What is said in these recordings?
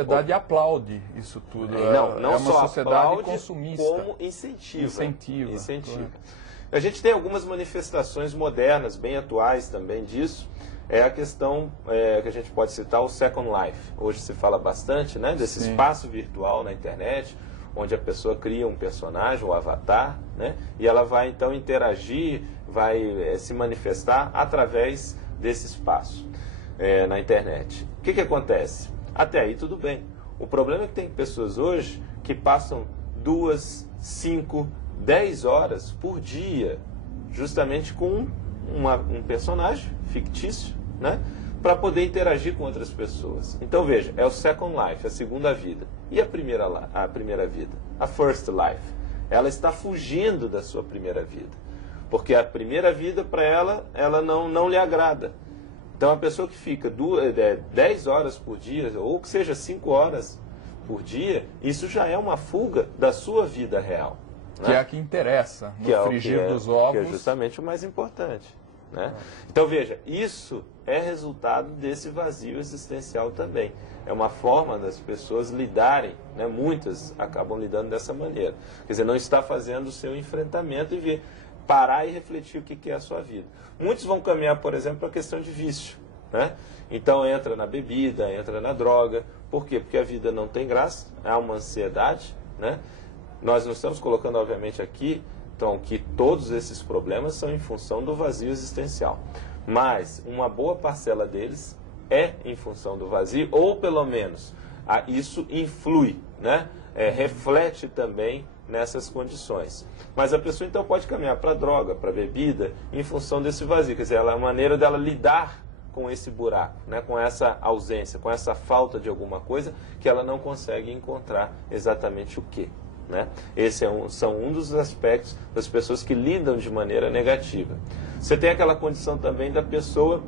sociedade aplaude isso tudo. Não é uma só sociedade aplaude, consumista. como incentiva. Incentiva. A gente tem algumas manifestações modernas, bem atuais também disso. É a questão que a gente pode citar, o Second Life. Hoje se fala bastante, né, desse espaço virtual na internet, onde a pessoa cria um personagem, um avatar, né, e ela vai então interagir, vai se manifestar através desse espaço na internet. O que acontece? Até aí tudo bem. O problema é que tem pessoas hoje que passam 2, 5, 10 horas por dia justamente com um personagem fictício, né, para poder interagir com outras pessoas. Então veja, é o Second Life, a segunda vida. E a primeira vida? A First Life. Ela está fugindo da sua primeira vida. Porque a primeira vida, para ela não lhe agrada. Então a pessoa que fica 10 horas por dia, ou que seja 5 horas por dia, isso já é uma fuga da sua vida real. Que é a que interessa, no frigir dos ovos. Que é justamente o mais importante. Né? Então veja, isso é resultado desse vazio existencial também. É uma forma das pessoas lidarem, né? Muitas acabam lidando dessa maneira. Quer dizer, não está fazendo o seu enfrentamento e parar e refletir o que é a sua vida. Muitos vão caminhar, por exemplo, para a questão de vício. Né? Então entra na bebida, entra na droga. Por quê? Porque a vida não tem graça, há uma ansiedade. Né? Nós não estamos colocando, obviamente, aqui então, que todos esses problemas são em função do vazio existencial. Mas uma boa parcela deles é em função do vazio, ou pelo menos isso influi, né? Reflete também nessas condições. Mas a pessoa então pode caminhar para a droga, para a bebida, em função desse vazio. Quer dizer, ela é a maneira dela lidar com esse buraco, né? Com essa ausência, com essa falta de alguma coisa que ela não consegue encontrar exatamente o quê. Né? Esse são um dos aspectos das pessoas que lidam de maneira negativa. Você tem aquela condição também da pessoa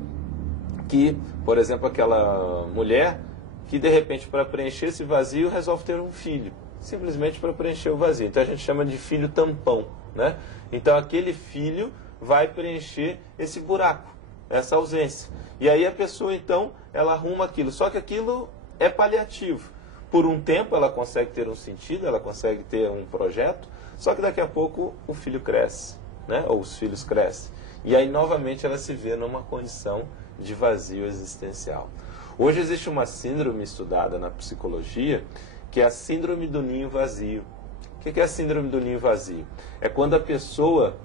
que, por exemplo, aquela mulher que de repente para preencher esse vazio resolve ter um filho, simplesmente para preencher o vazio. Então a gente chama de filho tampão. Né? Então aquele filho vai preencher esse buraco, essa ausência. E aí a pessoa então, ela arruma aquilo, só que aquilo é paliativo. Por um tempo ela consegue ter um sentido, ela consegue ter um projeto, só que daqui a pouco o filho cresce, né? Ou os filhos crescem. E aí novamente ela se vê numa condição de vazio existencial. Hoje existe uma síndrome estudada na psicologia, que é a síndrome do ninho vazio. O que é a síndrome do ninho vazio? É quando a pessoa,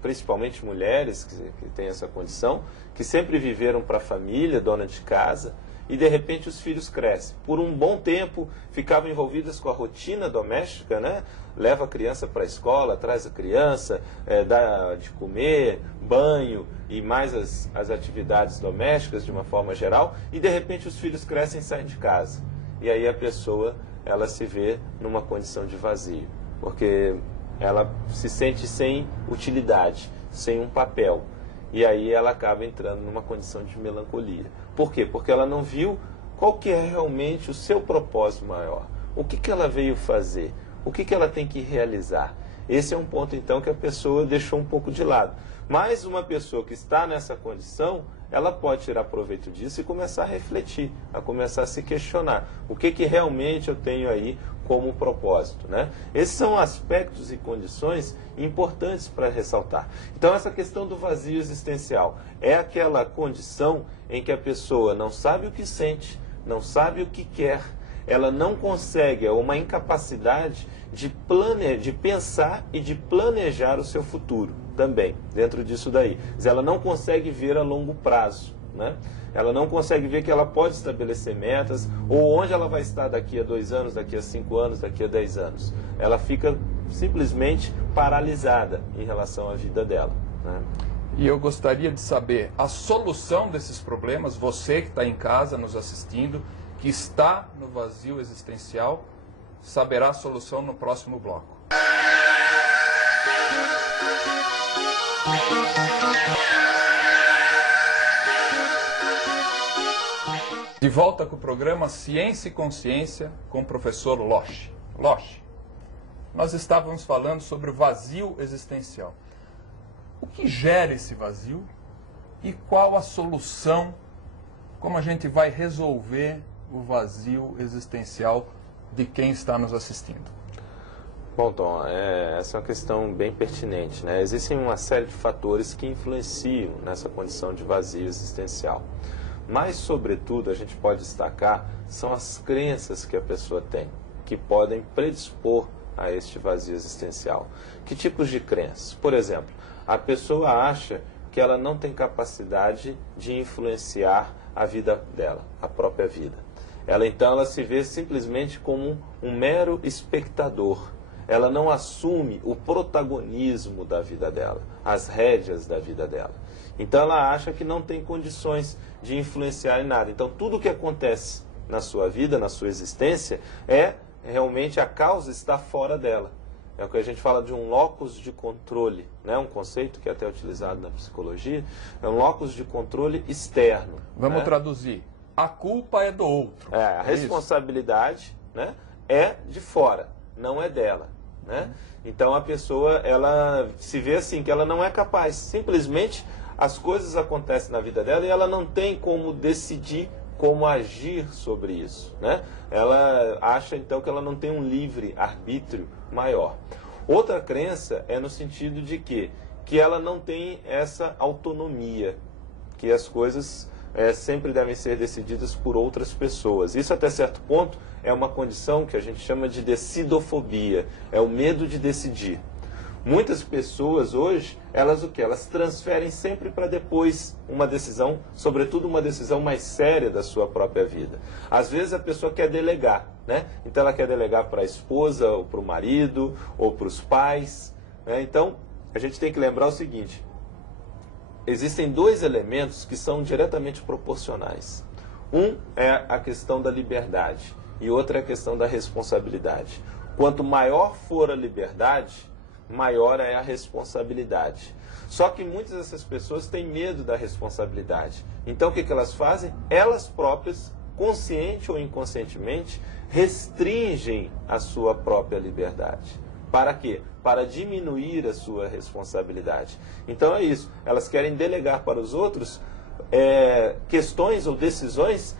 principalmente mulheres que têm essa condição, que sempre viveram para a família, dona de casa, e de repente os filhos crescem. Por um bom tempo ficavam envolvidas com a rotina doméstica, né? Leva a criança para a escola, traz a criança, dá de comer, banho e mais as atividades domésticas de uma forma geral, e de repente os filhos crescem e saem de casa. E aí a pessoa, ela se vê numa condição de vazio, porque ela se sente sem utilidade, sem um papel. E aí ela acaba entrando numa condição de melancolia. Por quê? Porque ela não viu qual que é realmente o seu propósito maior. O que ela veio fazer? O que ela tem que realizar? Esse é um ponto, então, que a pessoa deixou um pouco de lado. Mas uma pessoa que está nessa condição, ela pode tirar proveito disso e começar a refletir, a começar a se questionar. O que realmente eu tenho aí como propósito, né? Esses são aspectos e condições importantes para ressaltar. Então, essa questão do vazio existencial é aquela condição em que a pessoa não sabe o que sente, não sabe o que quer, ela não consegue, é uma incapacidade de pensar e de planejar o seu futuro também, dentro disso daí. Mas ela não consegue ver a longo prazo, né? Ela não consegue ver que ela pode estabelecer metas, ou onde ela vai estar daqui a 2 anos, daqui a 5 anos, daqui a 10 anos. Ela fica simplesmente paralisada em relação à vida dela, né? E eu gostaria de saber a solução desses problemas, você que está em casa nos assistindo, que está no vazio existencial, saberá a solução no próximo bloco. De volta com o programa Ciência e Consciência com o professor Loche. Loche, nós estávamos falando sobre o vazio existencial. O que gera esse vazio e qual a solução como a gente vai resolver o vazio existencial de quem está nos assistindo? Bom, Tom, essa é uma questão bem pertinente, né? Existem uma série de fatores que influenciam nessa condição de vazio existencial. Mas, sobretudo, a gente pode destacar são as crenças que a pessoa tem, que podem predispor a este vazio existencial. Que tipos de crenças? Por exemplo, a pessoa acha que ela não tem capacidade de influenciar a vida dela, a própria vida. Ela se vê simplesmente como um mero espectador. Ela não assume o protagonismo da vida dela, as rédeas da vida dela. Então ela acha que não tem condições de influenciar em nada. Então tudo o que acontece na sua vida, na sua existência, realmente a causa está fora dela. É o que a gente fala de um locus de controle, né? Um conceito que é até utilizado na psicologia, é um locus de controle externo. Vamos traduzir. A culpa é do outro. A responsabilidade, né, é de fora, não é dela. Né? Então a pessoa, ela se vê assim, que ela não é capaz. Simplesmente as coisas acontecem na vida dela e ela não tem como decidir como agir sobre isso. Né? Ela acha então que ela não tem um livre arbítrio maior. Outra crença é no sentido de que ela não tem essa autonomia, que as coisas sempre devem ser decididas por outras pessoas. Isso até certo ponto é uma condição que a gente chama de decidofobia, é o medo de decidir. Muitas pessoas hoje, elas transferem sempre para depois uma decisão, sobretudo uma decisão mais séria da sua própria vida. Às vezes a pessoa quer delegar, né? Então ela quer delegar para a esposa, ou para o marido, ou para os pais. Né? Então a gente tem que lembrar o seguinte: existem dois elementos que são diretamente proporcionais. Um é a questão da liberdade e outra é a questão da responsabilidade. Quanto maior for a liberdade, maior é a responsabilidade. Só que muitas dessas pessoas têm medo da responsabilidade. Então o que elas fazem? Elas próprias, consciente ou inconscientemente, restringem a sua própria liberdade. Para quê? Para diminuir a sua responsabilidade. Então é isso. Elas querem delegar para os outros questões ou decisões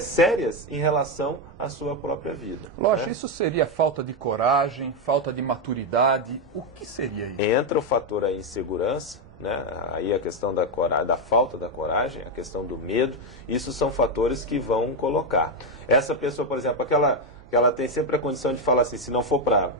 sérias em relação à sua própria vida. Lógico, né? Isso seria falta de coragem, falta de maturidade. O que seria isso? Entra o fator a insegurança, né? Aí a questão da falta da coragem, a questão do medo. Isso são fatores que vão colocar. Essa pessoa, por exemplo, que ela tem sempre a condição de falar assim, se não for para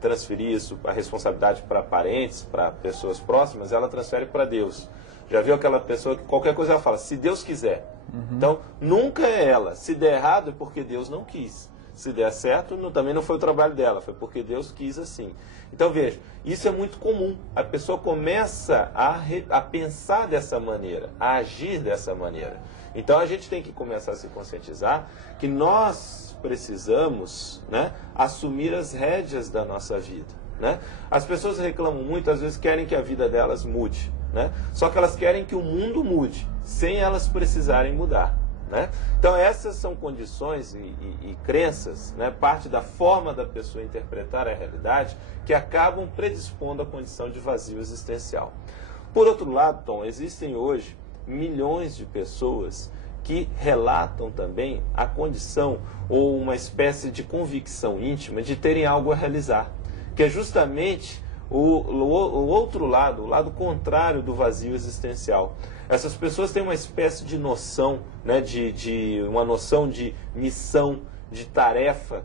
transferir isso, a responsabilidade para parentes, para pessoas próximas, ela transfere para Deus. Já viu aquela pessoa que qualquer coisa ela fala, se Deus quiser. Então, nunca é ela. Se der errado é porque Deus não quis. Se der certo, também não foi o trabalho dela, foi porque Deus quis assim. Então, veja, isso é muito comum. A pessoa começa a pensar dessa maneira, a agir dessa maneira. Então, a gente tem que começar a se conscientizar que nós precisamos, né, assumir as rédeas da nossa vida. Né? As pessoas reclamam muito, às vezes querem que a vida delas mude. Né? Só que elas querem que o mundo mude, sem elas precisarem mudar. Né? Então essas são condições e crenças, né, parte da forma da pessoa interpretar a realidade, que acabam predispondo a condição de vazio existencial. Por outro lado, Tom, existem hoje milhões de pessoas que relatam também a condição ou uma espécie de convicção íntima de terem algo a realizar, que é justamente o outro lado, o lado contrário do vazio existencial. Essas pessoas têm uma espécie de noção, né, uma noção de missão, de tarefa,